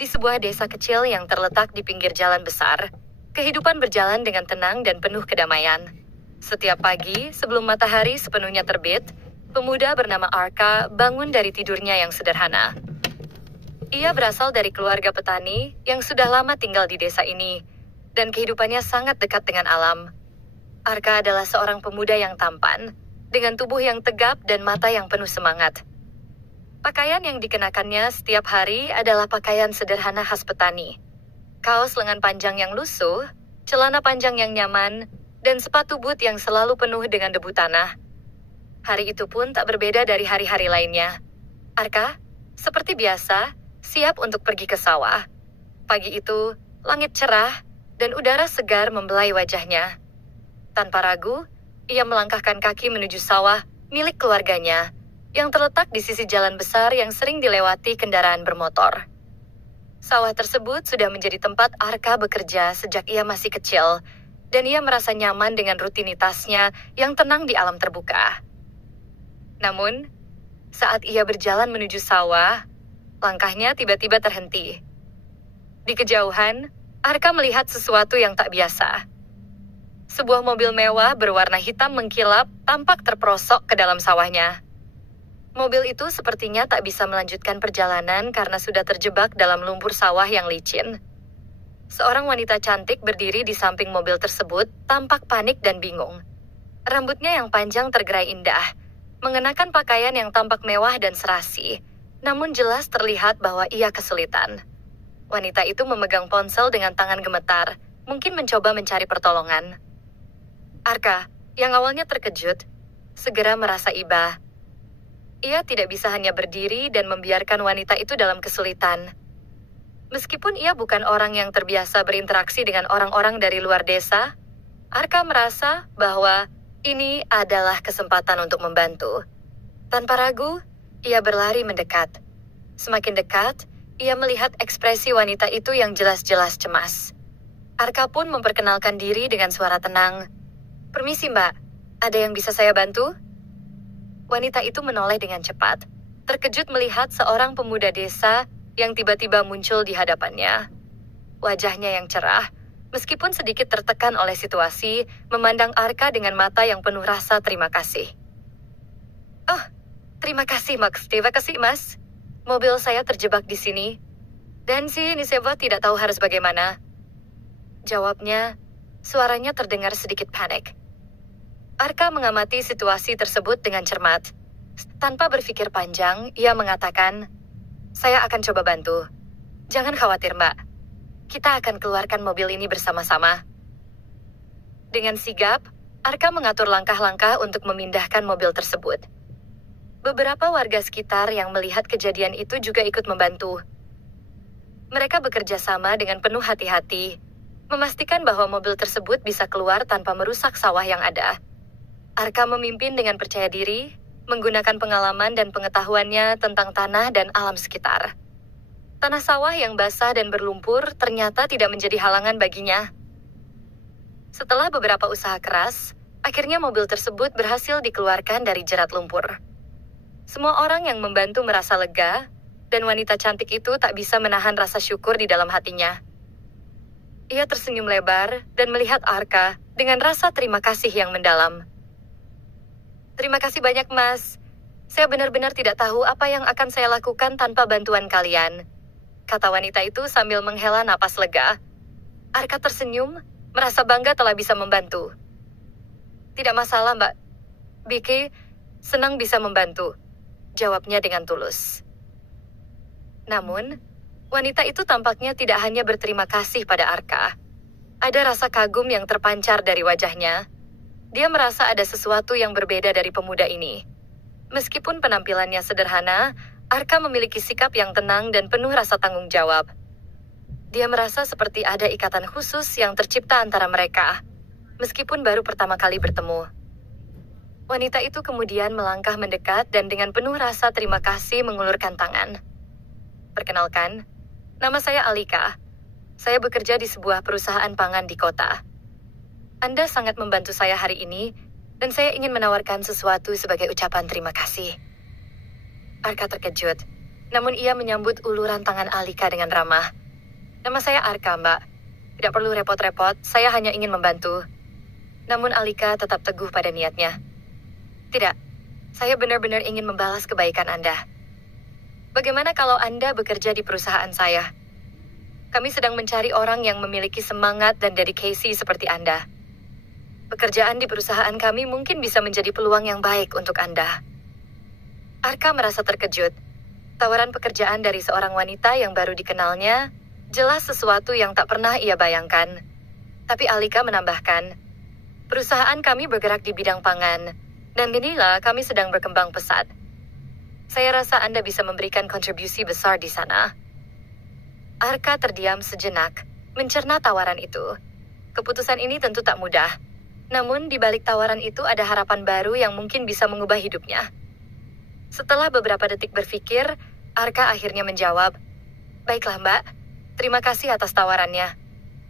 Di sebuah desa kecil yang terletak di pinggir jalan besar, kehidupan berjalan dengan tenang dan penuh kedamaian. Setiap pagi, sebelum matahari sepenuhnya terbit, pemuda bernama Arka bangun dari tidurnya yang sederhana. Ia berasal dari keluarga petani yang sudah lama tinggal di desa ini, dan kehidupannya sangat dekat dengan alam. Arka adalah seorang pemuda yang tampan, dengan tubuh yang tegap dan mata yang penuh semangat. Pakaian yang dikenakannya setiap hari adalah pakaian sederhana khas petani. Kaos lengan panjang yang lusuh, celana panjang yang nyaman, dan sepatu boot yang selalu penuh dengan debu tanah. Hari itu pun tak berbeda dari hari-hari lainnya. Arka, seperti biasa, siap untuk pergi ke sawah. Pagi itu, langit cerah, dan udara segar membelai wajahnya. Tanpa ragu, ia melangkahkan kaki menuju sawah milik keluarganya, yang terletak di sisi jalan besar yang sering dilewati kendaraan bermotor. Sawah tersebut sudah menjadi tempat Arka bekerja sejak ia masih kecil, dan ia merasa nyaman dengan rutinitasnya yang tenang di alam terbuka. Namun, saat ia berjalan menuju sawah, langkahnya tiba-tiba terhenti. Di kejauhan, Arka melihat sesuatu yang tak biasa. Sebuah mobil mewah berwarna hitam mengkilap tampak terperosok ke dalam sawahnya. Mobil itu sepertinya tak bisa melanjutkan perjalanan karena sudah terjebak dalam lumpur sawah yang licin. Seorang wanita cantik berdiri di samping mobil tersebut, tampak panik dan bingung. Rambutnya yang panjang tergerai indah, mengenakan pakaian yang tampak mewah dan serasi, namun jelas terlihat bahwa ia kesulitan. Wanita itu memegang ponsel dengan tangan gemetar, mungkin mencoba mencari pertolongan. Arka, yang awalnya terkejut, segera merasa iba. Ia tidak bisa hanya berdiri dan membiarkan wanita itu dalam kesulitan. Meskipun ia bukan orang yang terbiasa berinteraksi dengan orang-orang dari luar desa, Arka merasa bahwa ini adalah kesempatan untuk membantu. Tanpa ragu, ia berlari mendekat. Semakin dekat, ia melihat ekspresi wanita itu yang jelas-jelas cemas. Arka pun memperkenalkan diri dengan suara tenang. "Permisi mbak, ada yang bisa saya bantu?" Wanita itu menoleh dengan cepat, terkejut melihat seorang pemuda desa yang tiba-tiba muncul di hadapannya. Wajahnya yang cerah, meskipun sedikit tertekan oleh situasi, memandang Arka dengan mata yang penuh rasa terima kasih. "Oh, terima kasih mas. Mobil saya terjebak di sini. Dan si Niseva tidak tahu harus bagaimana." Jawabnya, suaranya terdengar sedikit panik. Arka mengamati situasi tersebut dengan cermat. Tanpa berpikir panjang, ia mengatakan, "Saya akan coba bantu. Jangan khawatir, Mbak. Kita akan keluarkan mobil ini bersama-sama." Dengan sigap, Arka mengatur langkah-langkah untuk memindahkan mobil tersebut. Beberapa warga sekitar yang melihat kejadian itu juga ikut membantu. Mereka bekerja sama dengan penuh hati-hati, memastikan bahwa mobil tersebut bisa keluar tanpa merusak sawah yang ada. Arka memimpin dengan percaya diri, menggunakan pengalaman dan pengetahuannya tentang tanah dan alam sekitar. Tanah sawah yang basah dan berlumpur ternyata tidak menjadi halangan baginya. Setelah beberapa usaha keras, akhirnya mobil tersebut berhasil dikeluarkan dari jerat lumpur. Semua orang yang membantu merasa lega, dan wanita cantik itu tak bisa menahan rasa syukur di dalam hatinya. Ia tersenyum lebar dan melihat Arka dengan rasa terima kasih yang mendalam. "Terima kasih banyak, Mas. Saya benar-benar tidak tahu apa yang akan saya lakukan tanpa bantuan kalian," kata wanita itu sambil menghela napas lega. Arka tersenyum, merasa bangga telah bisa membantu. "Tidak masalah, Mbak Biki, senang bisa membantu," jawabnya dengan tulus. Namun, wanita itu tampaknya tidak hanya berterima kasih pada Arka. Ada rasa kagum yang terpancar dari wajahnya. Dia merasa ada sesuatu yang berbeda dari pemuda ini. Meskipun penampilannya sederhana, Arka memiliki sikap yang tenang dan penuh rasa tanggung jawab. Dia merasa seperti ada ikatan khusus yang tercipta antara mereka, meskipun baru pertama kali bertemu. Wanita itu kemudian melangkah mendekat dan dengan penuh rasa terima kasih mengulurkan tangan. "Perkenalkan, nama saya Alika. Saya bekerja di sebuah perusahaan pangan di kota. Anda sangat membantu saya hari ini, dan saya ingin menawarkan sesuatu sebagai ucapan terima kasih." Arka terkejut. Namun ia menyambut uluran tangan Alika dengan ramah. Nama saya Arka, Mbak. Tidak perlu repot-repot, saya hanya ingin membantu. Namun Alika tetap teguh pada niatnya. Tidak, saya benar-benar ingin membalas kebaikan Anda. Bagaimana kalau Anda bekerja di perusahaan saya? Kami sedang mencari orang yang memiliki semangat dan dedikasi seperti Anda. Pekerjaan di perusahaan kami mungkin bisa menjadi peluang yang baik untuk Anda. Arka merasa terkejut. Tawaran pekerjaan dari seorang wanita yang baru dikenalnya jelas sesuatu yang tak pernah ia bayangkan. Tapi Alika menambahkan, perusahaan kami bergerak di bidang pangan, dan inilah kami sedang berkembang pesat. Saya rasa Anda bisa memberikan kontribusi besar di sana. Arka terdiam sejenak, mencerna tawaran itu. Keputusan ini tentu tak mudah. Namun di balik tawaran itu ada harapan baru yang mungkin bisa mengubah hidupnya. Setelah beberapa detik berpikir, Arka akhirnya menjawab, "Baiklah, Mbak. Terima kasih atas tawarannya.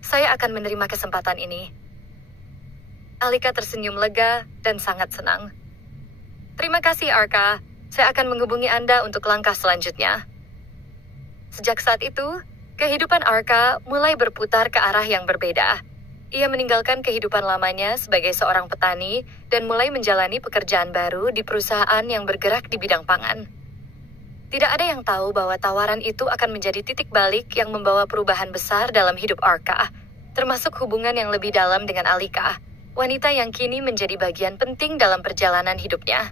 Saya akan menerima kesempatan ini." Alika tersenyum lega dan sangat senang. "Terima kasih, Arka. Saya akan menghubungi Anda untuk langkah selanjutnya." Sejak saat itu, kehidupan Arka mulai berputar ke arah yang berbeda. Ia meninggalkan kehidupan lamanya sebagai seorang petani dan mulai menjalani pekerjaan baru di perusahaan yang bergerak di bidang pangan. Tidak ada yang tahu bahwa tawaran itu akan menjadi titik balik yang membawa perubahan besar dalam hidup Arka, termasuk hubungan yang lebih dalam dengan Alika, wanita yang kini menjadi bagian penting dalam perjalanan hidupnya.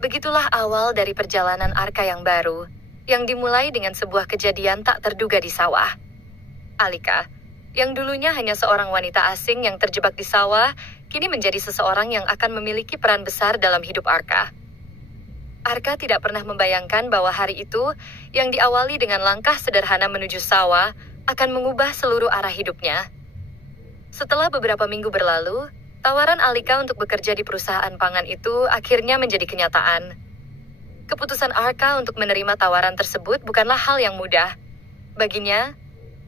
Begitulah awal dari perjalanan Arka yang baru, yang dimulai dengan sebuah kejadian tak terduga di sawah. Alika, yang dulunya hanya seorang wanita asing yang terjebak di sawah, kini menjadi seseorang yang akan memiliki peran besar dalam hidup Arka. Arka tidak pernah membayangkan bahwa hari itu, yang diawali dengan langkah sederhana menuju sawah, akan mengubah seluruh arah hidupnya. Setelah beberapa minggu berlalu, tawaran Alika untuk bekerja di perusahaan pangan itu akhirnya menjadi kenyataan. Keputusan Arka untuk menerima tawaran tersebut bukanlah hal yang mudah. Baginya,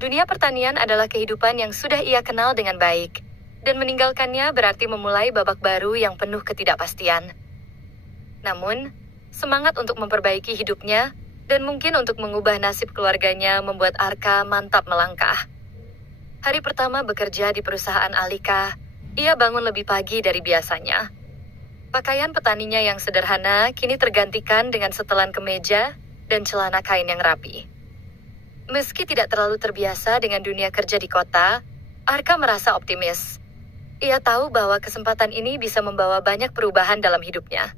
dunia pertanian adalah kehidupan yang sudah ia kenal dengan baik, dan meninggalkannya berarti memulai babak baru yang penuh ketidakpastian. Namun, semangat untuk memperbaiki hidupnya dan mungkin untuk mengubah nasib keluarganya membuat Arka mantap melangkah. Hari pertama bekerja di perusahaan Alika, ia bangun lebih pagi dari biasanya. Pakaian petaninya yang sederhana kini tergantikan dengan setelan kemeja dan celana kain yang rapi. Meski tidak terlalu terbiasa dengan dunia kerja di kota, Arka merasa optimis. Ia tahu bahwa kesempatan ini bisa membawa banyak perubahan dalam hidupnya.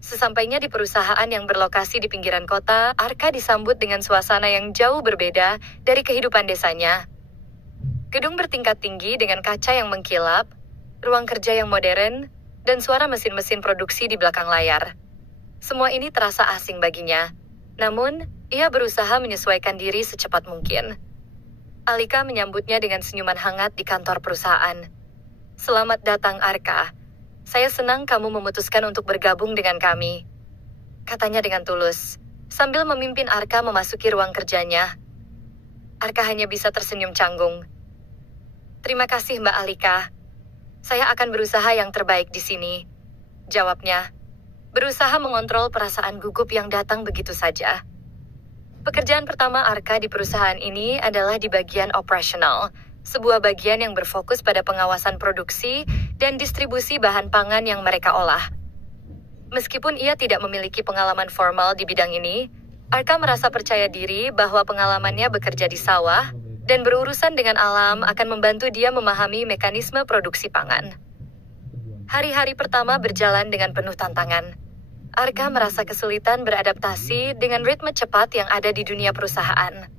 Sesampainya di perusahaan yang berlokasi di pinggiran kota, Arka disambut dengan suasana yang jauh berbeda dari kehidupan desanya. Gedung bertingkat tinggi dengan kaca yang mengkilap, ruang kerja yang modern, dan suara mesin-mesin produksi di belakang layar. Semua ini terasa asing baginya. Namun, ia berusaha menyesuaikan diri secepat mungkin. Alika menyambutnya dengan senyuman hangat di kantor perusahaan. "Selamat datang, Arka. Saya senang kamu memutuskan untuk bergabung dengan kami," katanya dengan tulus, sambil memimpin Arka memasuki ruang kerjanya. Arka hanya bisa tersenyum canggung. "Terima kasih, Mbak Alika. Saya akan berusaha yang terbaik di sini," jawabnya, berusaha mengontrol perasaan gugup yang datang begitu saja. Pekerjaan pertama Arka di perusahaan ini adalah di bagian operasional, sebuah bagian yang berfokus pada pengawasan produksi dan distribusi bahan pangan yang mereka olah. Meskipun ia tidak memiliki pengalaman formal di bidang ini, Arka merasa percaya diri bahwa pengalamannya bekerja di sawah dan berurusan dengan alam akan membantu dia memahami mekanisme produksi pangan. Hari-hari pertama berjalan dengan penuh tantangan. Arka merasa kesulitan beradaptasi dengan ritme cepat yang ada di dunia perusahaan.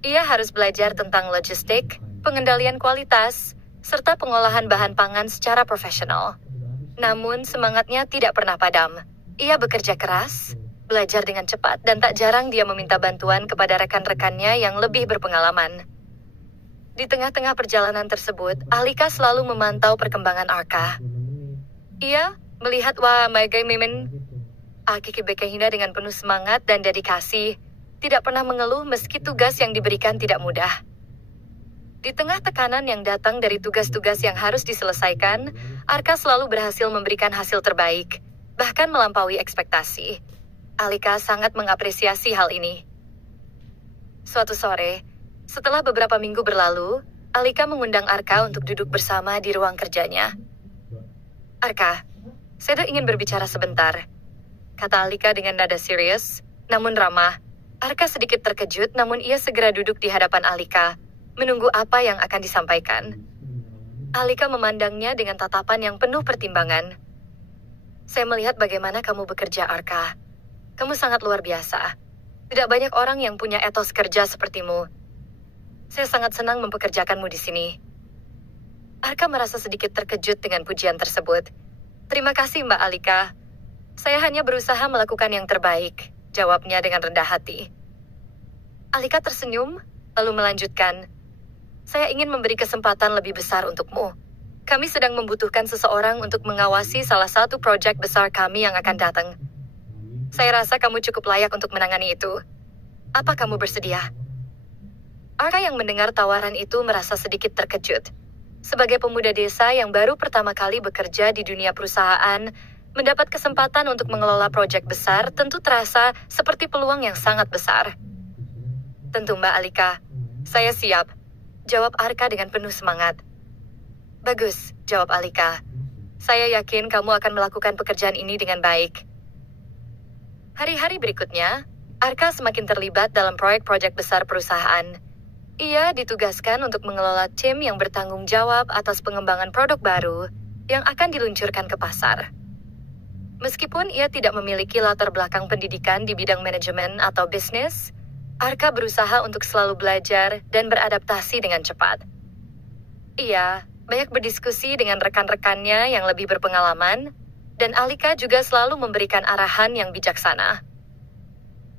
Ia harus belajar tentang logistik, pengendalian kualitas, serta pengolahan bahan pangan secara profesional. Namun semangatnya tidak pernah padam. Ia bekerja keras, belajar dengan cepat, dan tak jarang dia meminta bantuan kepada rekan-rekannya yang lebih berpengalaman. Di tengah-tengah perjalanan tersebut, Alika selalu memantau perkembangan Arka. Ia melihat Aki Bekahina dengan penuh semangat dan dedikasi, tidak pernah mengeluh meski tugas yang diberikan tidak mudah. Di tengah tekanan yang datang dari tugas-tugas yang harus diselesaikan, Arka selalu berhasil memberikan hasil terbaik, bahkan melampaui ekspektasi. Alika sangat mengapresiasi hal ini. Suatu sore, setelah beberapa minggu berlalu, Alika mengundang Arka untuk duduk bersama di ruang kerjanya. Arka, saya ingin berbicara sebentar, kata Alika dengan nada serius, namun ramah. Arka sedikit terkejut, namun ia segera duduk di hadapan Alika, menunggu apa yang akan disampaikan. Alika memandangnya dengan tatapan yang penuh pertimbangan. Saya melihat bagaimana kamu bekerja, Arka. Kamu sangat luar biasa. Tidak banyak orang yang punya etos kerja sepertimu. Saya sangat senang mempekerjakanmu di sini. Arka merasa sedikit terkejut dengan pujian tersebut. Terima kasih, Mbak Alika. Saya hanya berusaha melakukan yang terbaik, jawabnya dengan rendah hati. Alika tersenyum, lalu melanjutkan. Saya ingin memberi kesempatan lebih besar untukmu. Kami sedang membutuhkan seseorang untuk mengawasi salah satu proyek besar kami yang akan datang. Saya rasa kamu cukup layak untuk menangani itu. Apa kamu bersedia? Arka yang mendengar tawaran itu merasa sedikit terkejut. Sebagai pemuda desa yang baru pertama kali bekerja di dunia perusahaan, mendapat kesempatan untuk mengelola proyek besar tentu terasa seperti peluang yang sangat besar. Tentu Mbak Alika, saya siap, jawab Arka dengan penuh semangat. Bagus, jawab Alika. Saya yakin kamu akan melakukan pekerjaan ini dengan baik. Hari-hari berikutnya, Arka semakin terlibat dalam proyek-proyek besar perusahaan. Ia ditugaskan untuk mengelola tim yang bertanggung jawab atas pengembangan produk baru yang akan diluncurkan ke pasar. Meskipun ia tidak memiliki latar belakang pendidikan di bidang manajemen atau bisnis, Arka berusaha untuk selalu belajar dan beradaptasi dengan cepat. Ia banyak berdiskusi dengan rekan-rekannya yang lebih berpengalaman, dan Alika juga selalu memberikan arahan yang bijaksana.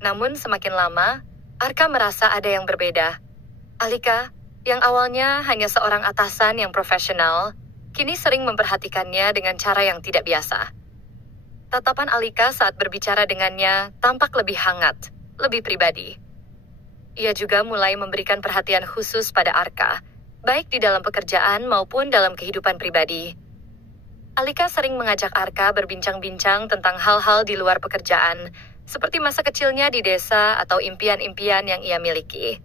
Namun semakin lama, Arka merasa ada yang berbeda. Alika, yang awalnya hanya seorang atasan yang profesional, kini sering memperhatikannya dengan cara yang tidak biasa. Tatapan Alika saat berbicara dengannya tampak lebih hangat, lebih pribadi. Ia juga mulai memberikan perhatian khusus pada Arka, baik di dalam pekerjaan maupun dalam kehidupan pribadi. Alika sering mengajak Arka berbincang-bincang tentang hal-hal di luar pekerjaan, seperti masa kecilnya di desa atau impian-impian yang ia miliki.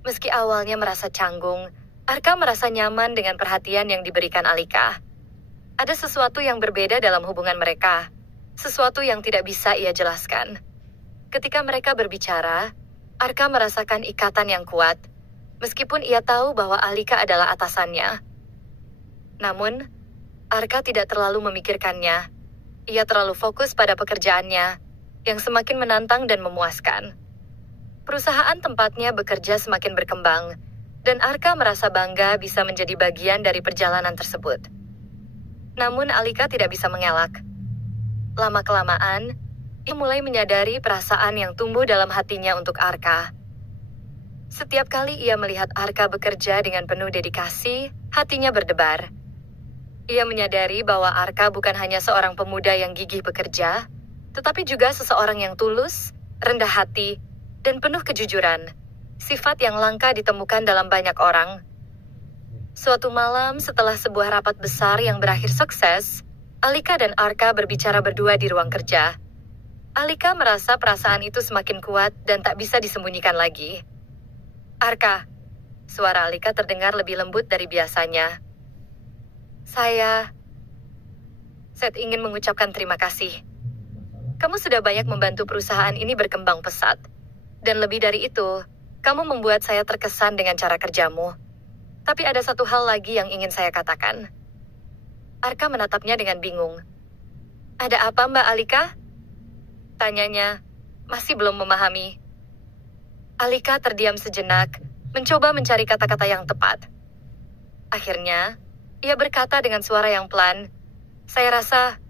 Meski awalnya merasa canggung, Arka merasa nyaman dengan perhatian yang diberikan Alika. Ada sesuatu yang berbeda dalam hubungan mereka, sesuatu yang tidak bisa ia jelaskan. Ketika mereka berbicara, Arka merasakan ikatan yang kuat, meskipun ia tahu bahwa Alika adalah atasannya. Namun, Arka tidak terlalu memikirkannya. Ia terlalu fokus pada pekerjaannya, yang semakin menantang dan memuaskan. Perusahaan tempatnya bekerja semakin berkembang, dan Arka merasa bangga bisa menjadi bagian dari perjalanan tersebut. Namun Alika tidak bisa mengelak. Lama-kelamaan, ia mulai menyadari perasaan yang tumbuh dalam hatinya untuk Arka. Setiap kali ia melihat Arka bekerja dengan penuh dedikasi, hatinya berdebar. Ia menyadari bahwa Arka bukan hanya seorang pemuda yang gigih bekerja, tetapi juga seseorang yang tulus, rendah hati, dan penuh kejujuran, sifat yang langka ditemukan dalam banyak orang. Suatu malam setelah sebuah rapat besar yang berakhir sukses, Alika dan Arka berbicara berdua di ruang kerja. Alika merasa perasaan itu semakin kuat dan tak bisa disembunyikan lagi. Arka, suara Alika terdengar lebih lembut dari biasanya. Saya ingin mengucapkan terima kasih. Kamu sudah banyak membantu perusahaan ini berkembang pesat. Dan lebih dari itu, kamu membuat saya terkesan dengan cara kerjamu. Tapi ada satu hal lagi yang ingin saya katakan. Arka menatapnya dengan bingung. Ada apa, Mbak Alika? Tanyanya, masih belum memahami. Alika terdiam sejenak, mencoba mencari kata-kata yang tepat. Akhirnya, ia berkata dengan suara yang pelan, saya rasa,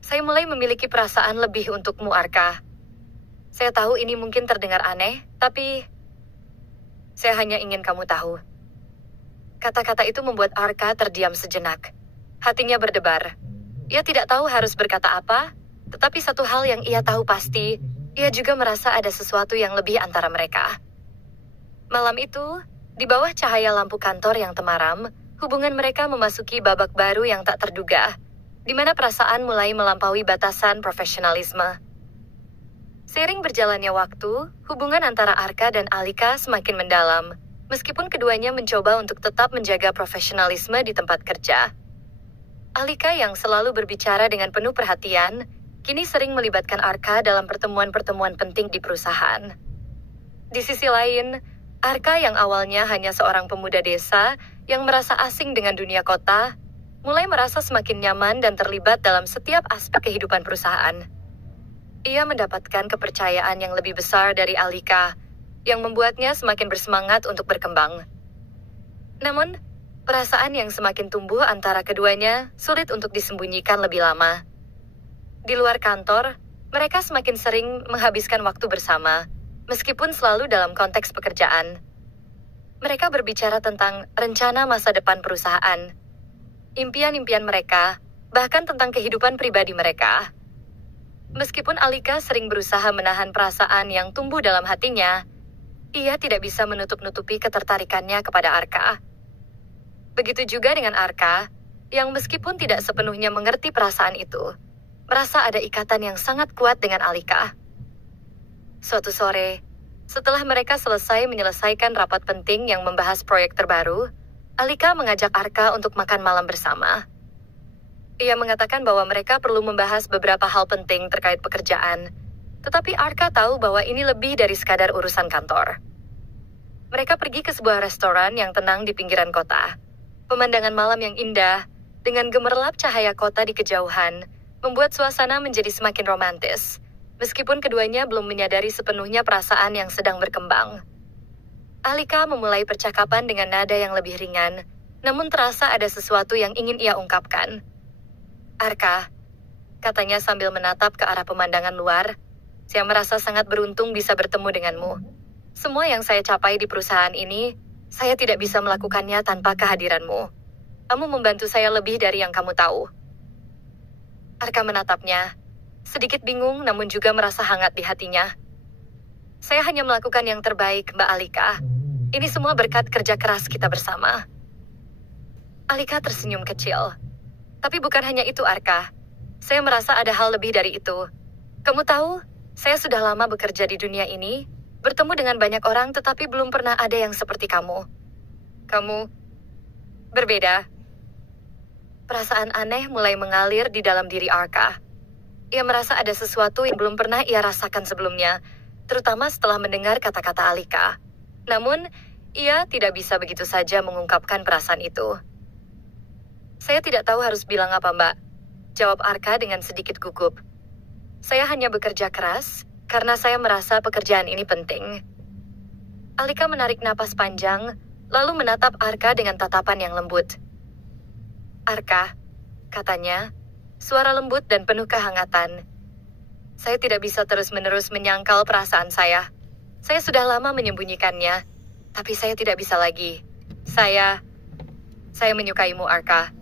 saya mulai memiliki perasaan lebih untukmu, Arka. Saya tahu ini mungkin terdengar aneh, tapi saya hanya ingin kamu tahu. Kata-kata itu membuat Arka terdiam sejenak. Hatinya berdebar. Ia tidak tahu harus berkata apa, tetapi satu hal yang ia tahu pasti, ia juga merasa ada sesuatu yang lebih antara mereka. Malam itu, di bawah cahaya lampu kantor yang temaram, hubungan mereka memasuki babak baru yang tak terduga. di mana perasaan mulai melampaui batasan profesionalisme. Seiring berjalannya waktu, hubungan antara Arka dan Alika semakin mendalam, meskipun keduanya mencoba untuk tetap menjaga profesionalisme di tempat kerja. Alika yang selalu berbicara dengan penuh perhatian, kini sering melibatkan Arka dalam pertemuan-pertemuan penting di perusahaan. Di sisi lain, Arka yang awalnya hanya seorang pemuda desa yang merasa asing dengan dunia kota, mulai merasa semakin nyaman dan terlibat dalam setiap aspek kehidupan perusahaan. Ia mendapatkan kepercayaan yang lebih besar dari Alika, yang membuatnya semakin bersemangat untuk berkembang. Namun, perasaan yang semakin tumbuh antara keduanya sulit untuk disembunyikan lebih lama. Di luar kantor, mereka semakin sering menghabiskan waktu bersama, meskipun selalu dalam konteks pekerjaan. Mereka berbicara tentang rencana masa depan perusahaan, impian-impian mereka, bahkan tentang kehidupan pribadi mereka. Meskipun Alika sering berusaha menahan perasaan yang tumbuh dalam hatinya, ia tidak bisa menutup-nutupi ketertarikannya kepada Arka. Begitu juga dengan Arka, yang meskipun tidak sepenuhnya mengerti perasaan itu, merasa ada ikatan yang sangat kuat dengan Alika. Suatu sore, setelah mereka selesai menyelesaikan rapat penting yang membahas proyek terbaru, Alika mengajak Arka untuk makan malam bersama. Ia mengatakan bahwa mereka perlu membahas beberapa hal penting terkait pekerjaan, tetapi Arka tahu bahwa ini lebih dari sekadar urusan kantor. Mereka pergi ke sebuah restoran yang tenang di pinggiran kota. Pemandangan malam yang indah, dengan gemerlap cahaya kota di kejauhan, membuat suasana menjadi semakin romantis, meskipun keduanya belum menyadari sepenuhnya perasaan yang sedang berkembang. Alika memulai percakapan dengan nada yang lebih ringan, namun terasa ada sesuatu yang ingin ia ungkapkan. Arka, katanya sambil menatap ke arah pemandangan luar, saya merasa sangat beruntung bisa bertemu denganmu. Semua yang saya capai di perusahaan ini, saya tidak bisa melakukannya tanpa kehadiranmu. Kamu membantu saya lebih dari yang kamu tahu. Arka menatapnya, sedikit bingung namun juga merasa hangat di hatinya. Saya hanya melakukan yang terbaik, Mbak Alika. Ini semua berkat kerja keras kita bersama. Alika tersenyum kecil. Tapi bukan hanya itu, Arka. Saya merasa ada hal lebih dari itu. Kamu tahu, saya sudah lama bekerja di dunia ini, bertemu dengan banyak orang tetapi belum pernah ada yang seperti kamu. Kamu berbeda. Perasaan aneh mulai mengalir di dalam diri Arka. Ia merasa ada sesuatu yang belum pernah ia rasakan sebelumnya, terutama setelah mendengar kata-kata Alika. Namun, ia tidak bisa begitu saja mengungkapkan perasaan itu. Saya tidak tahu harus bilang apa, Mbak. Jawab Arka dengan sedikit gugup. Saya hanya bekerja keras, karena saya merasa pekerjaan ini penting. Alika menarik napas panjang, lalu menatap Arka dengan tatapan yang lembut. Arka, katanya, suara lembut dan penuh kehangatan. Saya tidak bisa terus-menerus menyangkal perasaan saya. Saya sudah lama menyembunyikannya, tapi saya tidak bisa lagi. Saya menyukaimu, Arka.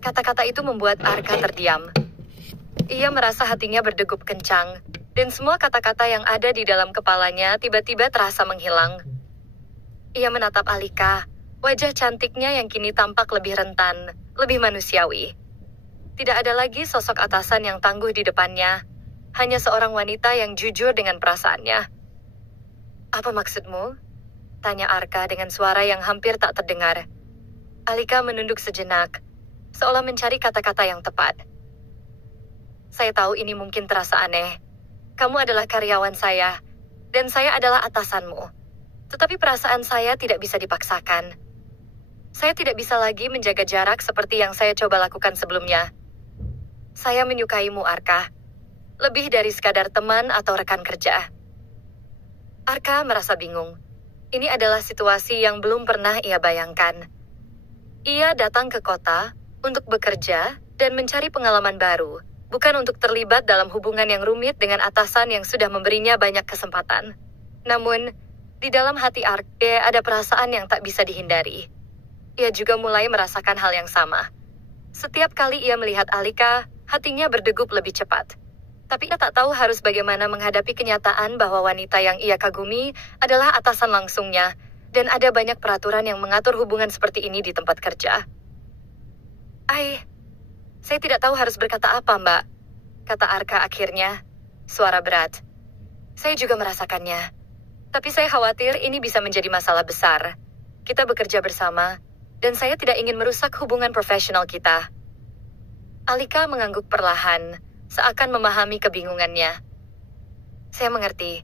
Kata-kata itu membuat Arka terdiam. Ia merasa hatinya berdegup kencang, dan semua kata-kata yang ada di dalam kepalanya tiba-tiba terasa menghilang. Ia menatap Alika, wajah cantiknya yang kini tampak lebih rentan, lebih manusiawi. Tidak ada lagi sosok atasan yang tangguh di depannya, hanya seorang wanita yang jujur dengan perasaannya. Apa maksudmu? Tanya Arka dengan suara yang hampir tak terdengar. Alika menunduk sejenak, seolah mencari kata-kata yang tepat. Saya tahu ini mungkin terasa aneh. Kamu adalah karyawan saya, dan saya adalah atasanmu. Tetapi perasaan saya tidak bisa dipaksakan. Saya tidak bisa lagi menjaga jarak seperti yang saya coba lakukan sebelumnya. Saya menyukaimu, Arka. Lebih dari sekadar teman atau rekan kerja. Arka merasa bingung. Ini adalah situasi yang belum pernah ia bayangkan. Ia datang ke kota untuk bekerja dan mencari pengalaman baru, bukan untuk terlibat dalam hubungan yang rumit dengan atasan yang sudah memberinya banyak kesempatan. Namun, di dalam hati Arka ada perasaan yang tak bisa dihindari. Ia juga mulai merasakan hal yang sama. Setiap kali ia melihat Alika, hatinya berdegup lebih cepat. Tapi ia tak tahu harus bagaimana menghadapi kenyataan bahwa wanita yang ia kagumi adalah atasan langsungnya, dan ada banyak peraturan yang mengatur hubungan seperti ini di tempat kerja. Saya tidak tahu harus berkata apa, Mbak, kata Arka akhirnya, suara berat. Saya juga merasakannya. Tapi saya khawatir ini bisa menjadi masalah besar. Kita bekerja bersama, dan saya tidak ingin merusak hubungan profesional kita. Alika mengangguk perlahan, seakan memahami kebingungannya. Saya mengerti.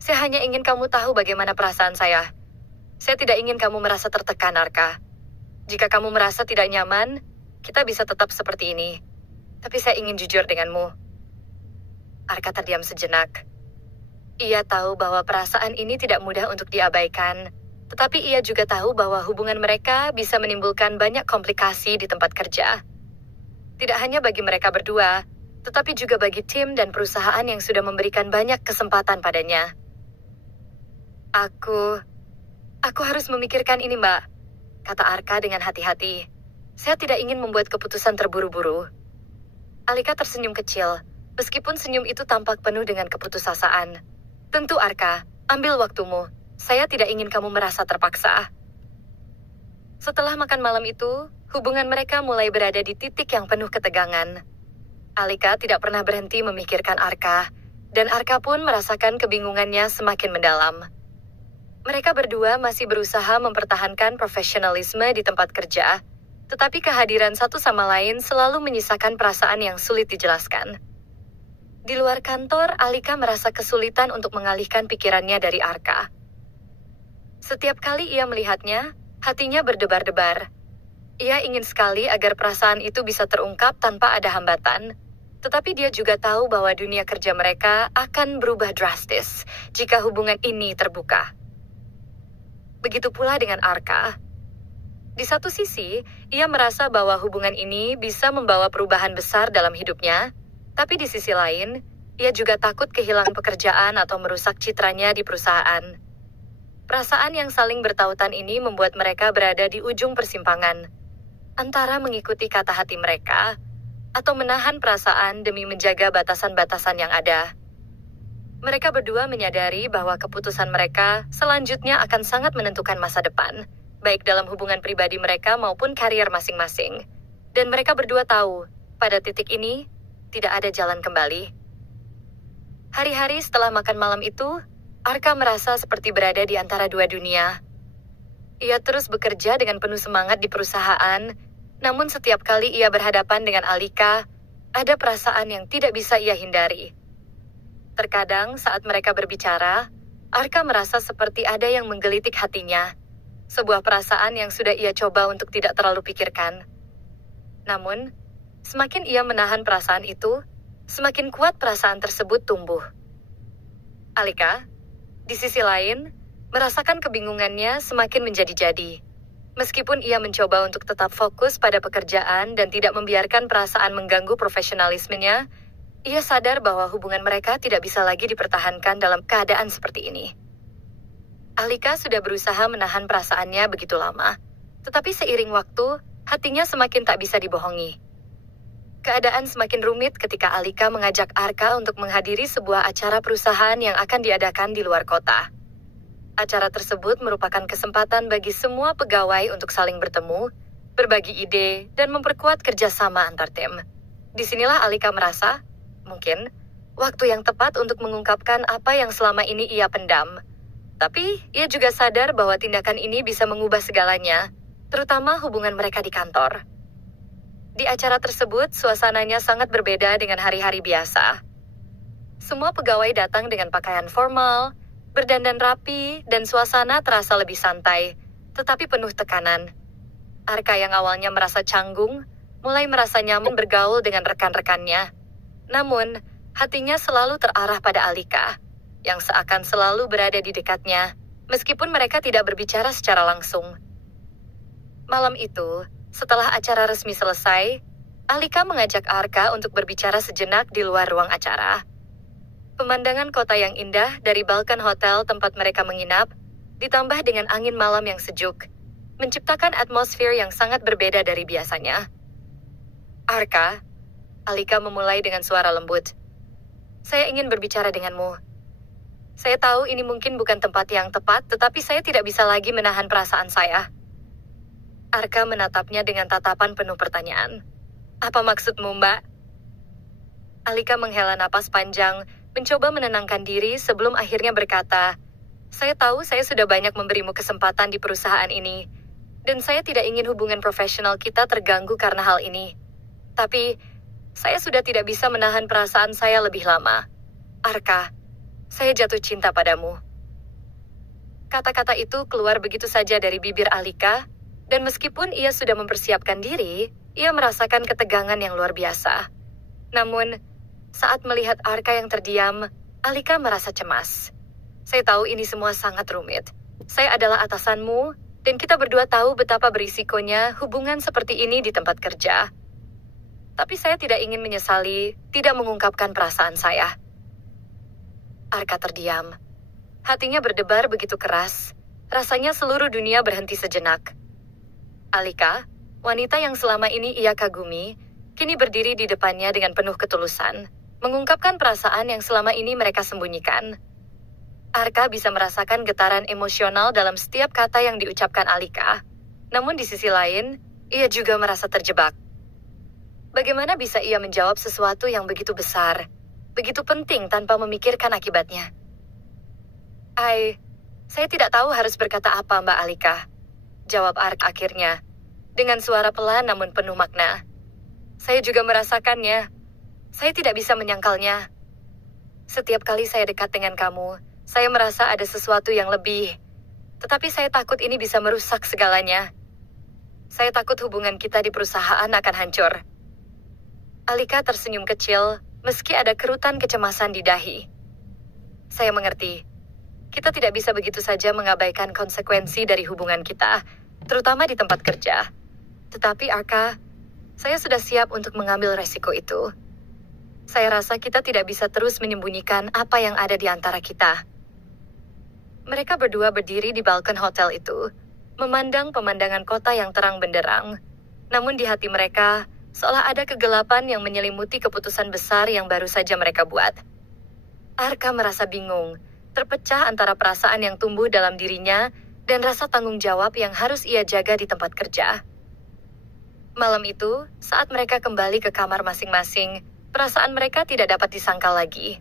Saya hanya ingin kamu tahu bagaimana perasaan saya. Saya tidak ingin kamu merasa tertekan, Arka. Jika kamu merasa tidak nyaman, kita bisa tetap seperti ini. Tapi saya ingin jujur denganmu. Arka terdiam sejenak. Ia tahu bahwa perasaan ini tidak mudah untuk diabaikan, tetapi ia juga tahu bahwa hubungan mereka bisa menimbulkan banyak komplikasi di tempat kerja. Tidak hanya bagi mereka berdua, tetapi juga bagi tim dan perusahaan yang sudah memberikan banyak kesempatan padanya. Aku harus memikirkan ini, Mbak, kata Arka dengan hati-hati. Saya tidak ingin membuat keputusan terburu-buru. Alika tersenyum kecil, meskipun senyum itu tampak penuh dengan keputusasaan. Tentu, Arka, ambil waktumu. Saya tidak ingin kamu merasa terpaksa. Setelah makan malam itu, hubungan mereka mulai berada di titik yang penuh ketegangan. Alika tidak pernah berhenti memikirkan Arka, dan Arka pun merasakan kebingungannya semakin mendalam. Mereka berdua masih berusaha mempertahankan profesionalisme di tempat kerja, tetapi kehadiran satu sama lain selalu menyisakan perasaan yang sulit dijelaskan. Di luar kantor, Alika merasa kesulitan untuk mengalihkan pikirannya dari Arka. Setiap kali ia melihatnya, hatinya berdebar-debar. Ia ingin sekali agar perasaan itu bisa terungkap tanpa ada hambatan, tetapi dia juga tahu bahwa dunia kerja mereka akan berubah drastis jika hubungan ini terbuka. Begitu pula dengan Arka. Di satu sisi, ia merasa bahwa hubungan ini bisa membawa perubahan besar dalam hidupnya, tapi di sisi lain, ia juga takut kehilangan pekerjaan atau merusak citranya di perusahaan. Perasaan yang saling bertautan ini membuat mereka berada di ujung persimpangan, antara mengikuti kata hati mereka, atau menahan perasaan demi menjaga batasan-batasan yang ada. Mereka berdua menyadari bahwa keputusan mereka selanjutnya akan sangat menentukan masa depan, baik dalam hubungan pribadi mereka maupun karier masing-masing. Dan mereka berdua tahu, pada titik ini, tidak ada jalan kembali. Hari-hari setelah makan malam itu, Arka merasa seperti berada di antara dua dunia. Ia terus bekerja dengan penuh semangat di perusahaan, namun setiap kali ia berhadapan dengan Alika, ada perasaan yang tidak bisa ia hindari. Terkadang saat mereka berbicara, Arka merasa seperti ada yang menggelitik hatinya, sebuah perasaan yang sudah ia coba untuk tidak terlalu pikirkan. Namun, semakin ia menahan perasaan itu, semakin kuat perasaan tersebut tumbuh. Alika, di sisi lain, merasakan kebingungannya semakin menjadi-jadi. Meskipun ia mencoba untuk tetap fokus pada pekerjaan dan tidak membiarkan perasaan mengganggu profesionalismenya, ia sadar bahwa hubungan mereka tidak bisa lagi dipertahankan dalam keadaan seperti ini. Alika sudah berusaha menahan perasaannya begitu lama, tetapi seiring waktu, hatinya semakin tak bisa dibohongi. Keadaan semakin rumit ketika Alika mengajak Arka untuk menghadiri sebuah acara perusahaan yang akan diadakan di luar kota. Acara tersebut merupakan kesempatan bagi semua pegawai untuk saling bertemu, berbagi ide, dan memperkuat kerjasama antar tim. Disinilah Alika merasa, mungkin, waktu yang tepat untuk mengungkapkan apa yang selama ini ia pendam. Tapi, ia juga sadar bahwa tindakan ini bisa mengubah segalanya, terutama hubungan mereka di kantor. Di acara tersebut, suasananya sangat berbeda dengan hari-hari biasa. Semua pegawai datang dengan pakaian formal, berdandan rapi, dan suasana terasa lebih santai, tetapi penuh tekanan. Arka yang awalnya merasa canggung, mulai merasa nyaman bergaul dengan rekan-rekannya. Namun, hatinya selalu terarah pada Alika, yang seakan selalu berada di dekatnya, meskipun mereka tidak berbicara secara langsung. Malam itu, setelah acara resmi selesai, Alika mengajak Arka untuk berbicara sejenak di luar ruang acara. Pemandangan kota yang indah dari balkon hotel tempat mereka menginap, ditambah dengan angin malam yang sejuk, menciptakan atmosfer yang sangat berbeda dari biasanya. Arka, Alika memulai dengan suara lembut. Saya ingin berbicara denganmu. Saya tahu ini mungkin bukan tempat yang tepat, tetapi saya tidak bisa lagi menahan perasaan saya. Arka menatapnya dengan tatapan penuh pertanyaan. Apa maksudmu, Mbak? Alika menghela napas panjang, mencoba menenangkan diri sebelum akhirnya berkata, "Saya tahu saya sudah banyak memberimu kesempatan di perusahaan ini, dan saya tidak ingin hubungan profesional kita terganggu karena hal ini. Tapi, saya sudah tidak bisa menahan perasaan saya lebih lama. Arka, saya jatuh cinta padamu." Kata-kata itu keluar begitu saja dari bibir Alika, dan meskipun ia sudah mempersiapkan diri, ia merasakan ketegangan yang luar biasa. Namun, saat melihat Arka yang terdiam, Alika merasa cemas. "Saya tahu ini semua sangat rumit. Saya adalah atasanmu, dan kita berdua tahu betapa berisikonya hubungan seperti ini di tempat kerja. Tapi saya tidak ingin menyesali tidak mengungkapkan perasaan saya." Arka terdiam. Hatinya berdebar begitu keras. Rasanya seluruh dunia berhenti sejenak. Alika, wanita yang selama ini ia kagumi, kini berdiri di depannya dengan penuh ketulusan, mengungkapkan perasaan yang selama ini mereka sembunyikan. Arka bisa merasakan getaran emosional dalam setiap kata yang diucapkan Alika. Namun di sisi lain, ia juga merasa terjebak. Bagaimana bisa ia menjawab sesuatu yang begitu besar, begitu penting tanpa memikirkan akibatnya? Saya tidak tahu harus berkata apa, Mbak Alika," jawab Arka akhirnya, dengan suara pelan namun penuh makna. "Saya juga merasakannya. Saya tidak bisa menyangkalnya. Setiap kali saya dekat dengan kamu, saya merasa ada sesuatu yang lebih. Tetapi saya takut ini bisa merusak segalanya. Saya takut hubungan kita di perusahaan akan hancur." Alika tersenyum kecil, meski ada kerutan kecemasan di dahi. "Saya mengerti. Kita tidak bisa begitu saja mengabaikan konsekuensi dari hubungan kita, terutama di tempat kerja. Tetapi Arka, saya sudah siap untuk mengambil resiko itu. Saya rasa kita tidak bisa terus menyembunyikan apa yang ada di antara kita." Mereka berdua berdiri di balkon hotel itu, memandang pemandangan kota yang terang benderang. Namun di hati mereka, seolah ada kegelapan yang menyelimuti keputusan besar yang baru saja mereka buat. Arka merasa bingung, terpecah antara perasaan yang tumbuh dalam dirinya dan rasa tanggung jawab yang harus ia jaga di tempat kerja. Malam itu, saat mereka kembali ke kamar masing-masing, perasaan mereka tidak dapat disangkal lagi.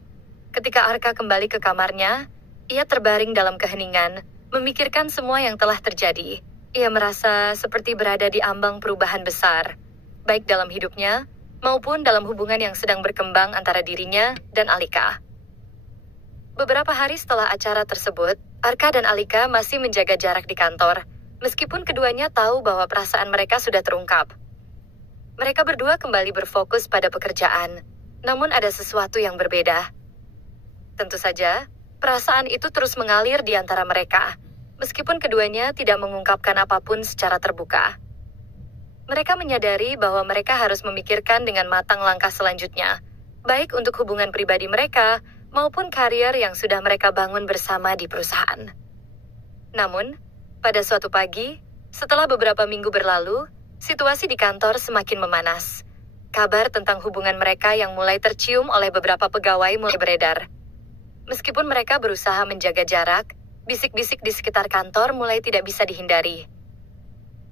Ketika Arka kembali ke kamarnya, ia terbaring dalam keheningan, memikirkan semua yang telah terjadi. Ia merasa seperti berada di ambang perubahan besar, baik dalam hidupnya maupun dalam hubungan yang sedang berkembang antara dirinya dan Alika. Beberapa hari setelah acara tersebut, Arka dan Alika masih menjaga jarak di kantor, meskipun keduanya tahu bahwa perasaan mereka sudah terungkap. Mereka berdua kembali berfokus pada pekerjaan, namun ada sesuatu yang berbeda. Tentu saja, perasaan itu terus mengalir di antara mereka, meskipun keduanya tidak mengungkapkan apapun secara terbuka. Mereka menyadari bahwa mereka harus memikirkan dengan matang langkah selanjutnya, baik untuk hubungan pribadi mereka maupun karier yang sudah mereka bangun bersama di perusahaan. Namun, pada suatu pagi, setelah beberapa minggu berlalu, situasi di kantor semakin memanas. Kabar tentang hubungan mereka yang mulai tercium oleh beberapa pegawai mulai beredar. Meskipun mereka berusaha menjaga jarak, bisik-bisik di sekitar kantor mulai tidak bisa dihindari.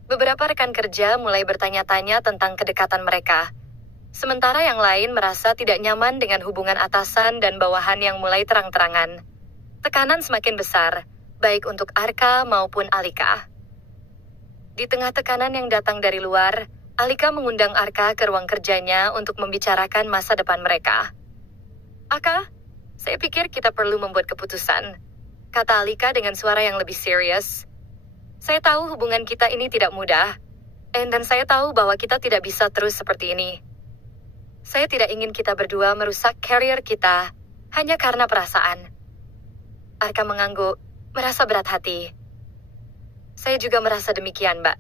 Beberapa rekan kerja mulai bertanya-tanya tentang kedekatan mereka. Sementara yang lain merasa tidak nyaman dengan hubungan atasan dan bawahan yang mulai terang-terangan. Tekanan semakin besar, baik untuk Arka maupun Alika. Di tengah tekanan yang datang dari luar, Alika mengundang Arka ke ruang kerjanya untuk membicarakan masa depan mereka. "Aka, saya pikir kita perlu membuat keputusan," kata Alika dengan suara yang lebih serius. "Saya tahu hubungan kita ini tidak mudah, dan saya tahu bahwa kita tidak bisa terus seperti ini. Saya tidak ingin kita berdua merusak karier kita hanya karena perasaan." Arka mengangguk, merasa berat hati. "Saya juga merasa demikian, Mbak.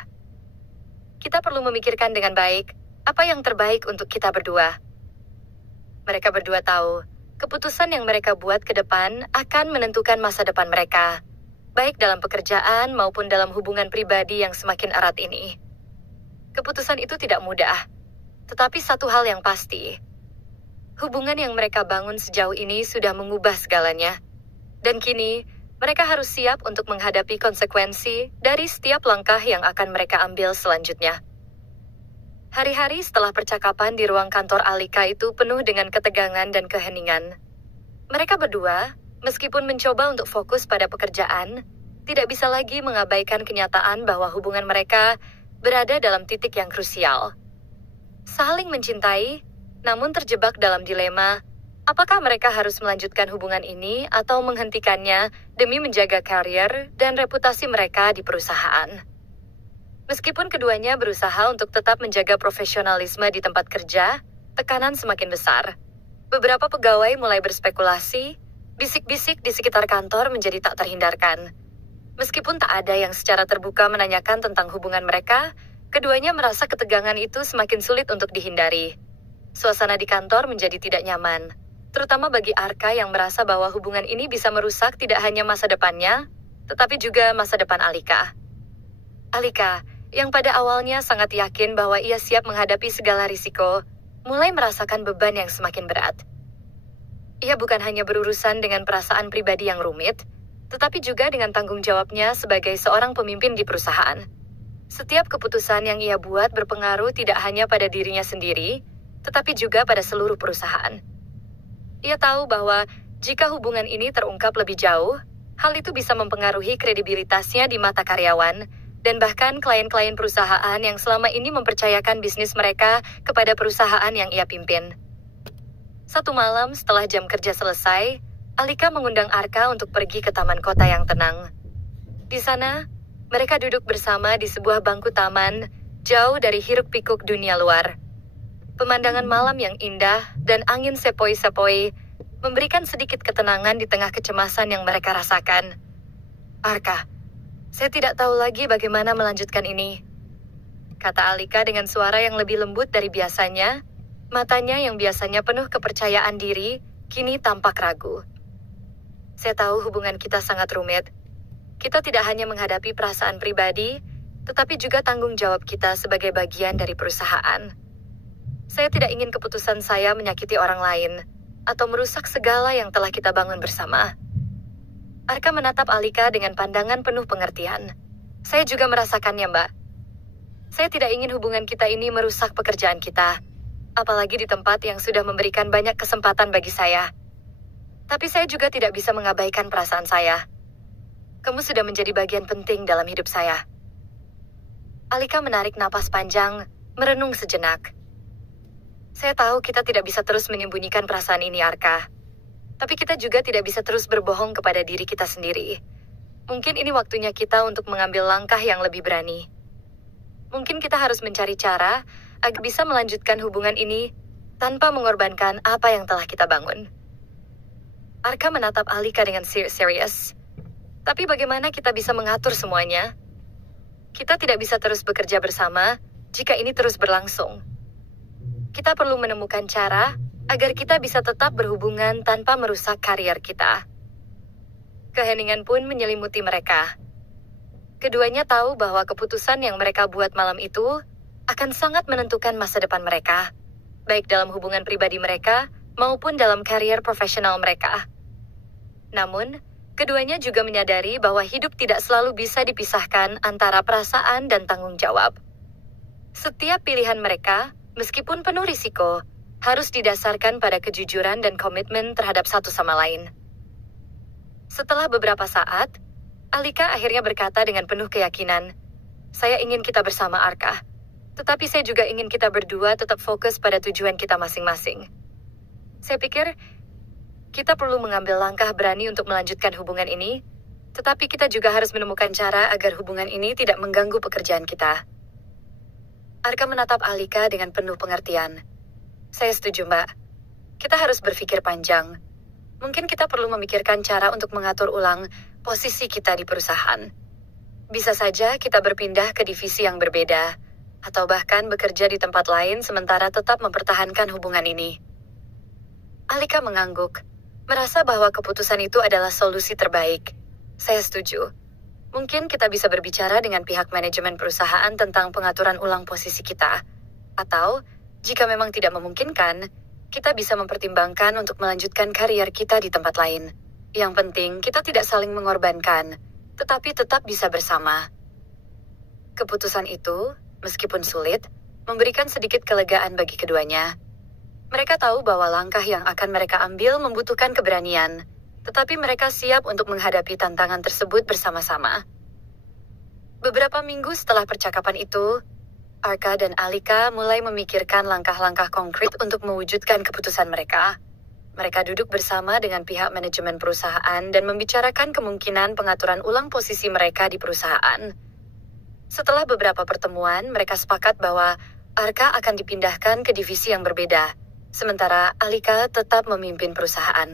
Kita perlu memikirkan dengan baik apa yang terbaik untuk kita berdua." Mereka berdua tahu, keputusan yang mereka buat ke depan akan menentukan masa depan mereka, baik dalam pekerjaan maupun dalam hubungan pribadi yang semakin erat ini. Keputusan itu tidak mudah. Tetapi satu hal yang pasti, hubungan yang mereka bangun sejauh ini sudah mengubah segalanya. Dan kini, mereka harus siap untuk menghadapi konsekuensi dari setiap langkah yang akan mereka ambil selanjutnya. Hari-hari setelah percakapan di ruang kantor Alika itu penuh dengan ketegangan dan keheningan. Mereka berdua, meskipun mencoba untuk fokus pada pekerjaan, tidak bisa lagi mengabaikan kenyataan bahwa hubungan mereka berada dalam titik yang krusial. Saling mencintai, namun terjebak dalam dilema, apakah mereka harus melanjutkan hubungan ini atau menghentikannya demi menjaga karier dan reputasi mereka di perusahaan. Meskipun keduanya berusaha untuk tetap menjaga profesionalisme di tempat kerja, tekanan semakin besar. Beberapa pegawai mulai berspekulasi, bisik-bisik di sekitar kantor menjadi tak terhindarkan. Meskipun tak ada yang secara terbuka menanyakan tentang hubungan mereka, keduanya merasa ketegangan itu semakin sulit untuk dihindari. Suasana di kantor menjadi tidak nyaman, terutama bagi Arka yang merasa bahwa hubungan ini bisa merusak tidak hanya masa depannya, tetapi juga masa depan Alika. Alika, yang pada awalnya sangat yakin bahwa ia siap menghadapi segala risiko, mulai merasakan beban yang semakin berat. Ia bukan hanya berurusan dengan perasaan pribadi yang rumit, tetapi juga dengan tanggung jawabnya sebagai seorang pemimpin di perusahaan. Setiap keputusan yang ia buat berpengaruh tidak hanya pada dirinya sendiri, tetapi juga pada seluruh perusahaan. Ia tahu bahwa jika hubungan ini terungkap lebih jauh, hal itu bisa mempengaruhi kredibilitasnya di mata karyawan, dan bahkan klien-klien perusahaan yang selama ini mempercayakan bisnis mereka kepada perusahaan yang ia pimpin. Satu malam setelah jam kerja selesai, Alika mengundang Arka untuk pergi ke taman kota yang tenang. Di sana, mereka duduk bersama di sebuah bangku taman, jauh dari hiruk-pikuk dunia luar. Pemandangan malam yang indah dan angin sepoi-sepoi memberikan sedikit ketenangan di tengah kecemasan yang mereka rasakan. Arka, saya tidak tahu lagi bagaimana melanjutkan ini, kata Alika dengan suara yang lebih lembut dari biasanya. Matanya yang biasanya penuh kepercayaan diri, kini tampak ragu. Saya tahu hubungan kita sangat rumit. Kita tidak hanya menghadapi perasaan pribadi, tetapi juga tanggung jawab kita sebagai bagian dari perusahaan. Saya tidak ingin keputusan saya menyakiti orang lain, atau merusak segala yang telah kita bangun bersama. Arka menatap Alika dengan pandangan penuh pengertian. Saya juga merasakannya, Mbak. Saya tidak ingin hubungan kita ini merusak pekerjaan kita, apalagi di tempat yang sudah memberikan banyak kesempatan bagi saya. Tapi saya juga tidak bisa mengabaikan perasaan saya. Kamu sudah menjadi bagian penting dalam hidup saya. Alika menarik napas panjang, merenung sejenak. Saya tahu kita tidak bisa terus menyembunyikan perasaan ini, Arka. Tapi kita juga tidak bisa terus berbohong kepada diri kita sendiri. Mungkin ini waktunya kita untuk mengambil langkah yang lebih berani. Mungkin kita harus mencari cara agar bisa melanjutkan hubungan ini tanpa mengorbankan apa yang telah kita bangun. Arka menatap Alika dengan serius. Tapi bagaimana kita bisa mengatur semuanya? Kita tidak bisa terus bekerja bersama jika ini terus berlangsung. Kita perlu menemukan cara agar kita bisa tetap berhubungan tanpa merusak karier kita. Keheningan pun menyelimuti mereka. Keduanya tahu bahwa keputusan yang mereka buat malam itu akan sangat menentukan masa depan mereka, baik dalam hubungan pribadi mereka maupun dalam karier profesional mereka. Namun, keduanya juga menyadari bahwa hidup tidak selalu bisa dipisahkan antara perasaan dan tanggung jawab. Setiap pilihan mereka, meskipun penuh risiko, harus didasarkan pada kejujuran dan komitmen terhadap satu sama lain. Setelah beberapa saat, Alika akhirnya berkata dengan penuh keyakinan, "Saya ingin kita bersama, Arka. Tetapi saya juga ingin kita berdua tetap fokus pada tujuan kita masing-masing. Saya pikir kita perlu mengambil langkah berani untuk melanjutkan hubungan ini, tetapi kita juga harus menemukan cara agar hubungan ini tidak mengganggu pekerjaan kita." Arka menatap Alika dengan penuh pengertian. Saya setuju, Mbak. Kita harus berpikir panjang. Mungkin kita perlu memikirkan cara untuk mengatur ulang posisi kita di perusahaan. Bisa saja kita berpindah ke divisi yang berbeda, atau bahkan bekerja di tempat lain sementara tetap mempertahankan hubungan ini. Alika mengangguk, merasa bahwa keputusan itu adalah solusi terbaik. Saya setuju. Mungkin kita bisa berbicara dengan pihak manajemen perusahaan tentang pengaturan ulang posisi kita. Atau, jika memang tidak memungkinkan, kita bisa mempertimbangkan untuk melanjutkan karier kita di tempat lain. Yang penting, kita tidak saling mengorbankan, tetapi tetap bisa bersama. Keputusan itu, meskipun sulit, memberikan sedikit kelegaan bagi keduanya. Mereka tahu bahwa langkah yang akan mereka ambil membutuhkan keberanian, tetapi mereka siap untuk menghadapi tantangan tersebut bersama-sama. Beberapa minggu setelah percakapan itu, Arka dan Alika mulai memikirkan langkah-langkah konkret untuk mewujudkan keputusan mereka. Mereka duduk bersama dengan pihak manajemen perusahaan dan membicarakan kemungkinan pengaturan ulang posisi mereka di perusahaan. Setelah beberapa pertemuan, mereka sepakat bahwa Arka akan dipindahkan ke divisi yang berbeda, sementara Alika tetap memimpin perusahaan.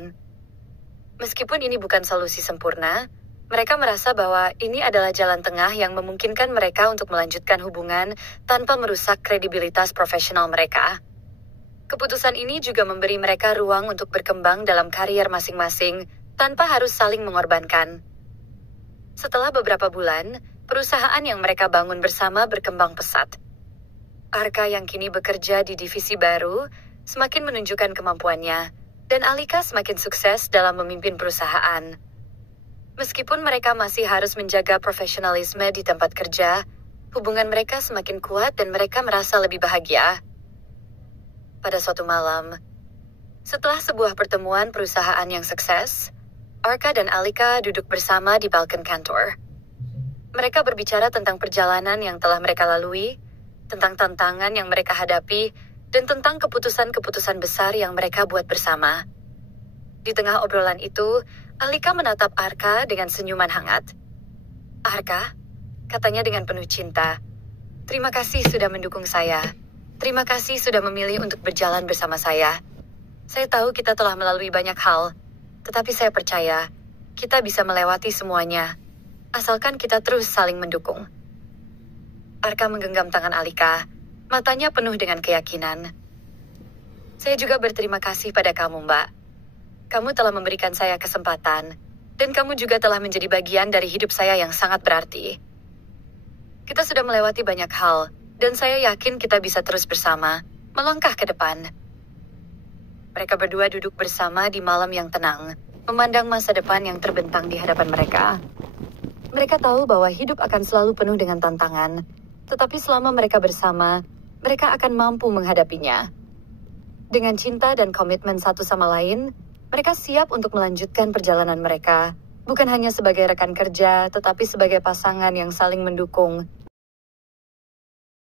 Meskipun ini bukan solusi sempurna, mereka merasa bahwa ini adalah jalan tengah yang memungkinkan mereka untuk melanjutkan hubungan tanpa merusak kredibilitas profesional mereka. Keputusan ini juga memberi mereka ruang untuk berkembang dalam karier masing-masing tanpa harus saling mengorbankan. Setelah beberapa bulan, perusahaan yang mereka bangun bersama berkembang pesat. Arka yang kini bekerja di divisi baru semakin menunjukkan kemampuannya, dan Alika semakin sukses dalam memimpin perusahaan. Meskipun mereka masih harus menjaga profesionalisme di tempat kerja, hubungan mereka semakin kuat dan mereka merasa lebih bahagia. Pada suatu malam, setelah sebuah pertemuan perusahaan yang sukses, Arka dan Alika duduk bersama di balkon kantor. Mereka berbicara tentang perjalanan yang telah mereka lalui, tentang tantangan yang mereka hadapi, dan tentang keputusan-keputusan besar yang mereka buat bersama. Di tengah obrolan itu, Alika menatap Arka dengan senyuman hangat. "Arka," katanya dengan penuh cinta, "terima kasih sudah mendukung saya. Terima kasih sudah memilih untuk berjalan bersama saya. Saya tahu kita telah melalui banyak hal, tetapi saya percaya kita bisa melewati semuanya, asalkan kita terus saling mendukung." Arka menggenggam tangan Alika, matanya penuh dengan keyakinan. "Saya juga berterima kasih pada kamu, Mbak. Kamu telah memberikan saya kesempatan, dan kamu juga telah menjadi bagian dari hidup saya yang sangat berarti. Kita sudah melewati banyak hal, dan saya yakin kita bisa terus bersama, melangkah ke depan." Mereka berdua duduk bersama di malam yang tenang, memandang masa depan yang terbentang di hadapan mereka. Mereka tahu bahwa hidup akan selalu penuh dengan tantangan, tetapi selama mereka bersama, mereka akan mampu menghadapinya. Dengan cinta dan komitmen satu sama lain, mereka siap untuk melanjutkan perjalanan mereka, bukan hanya sebagai rekan kerja, tetapi sebagai pasangan yang saling mendukung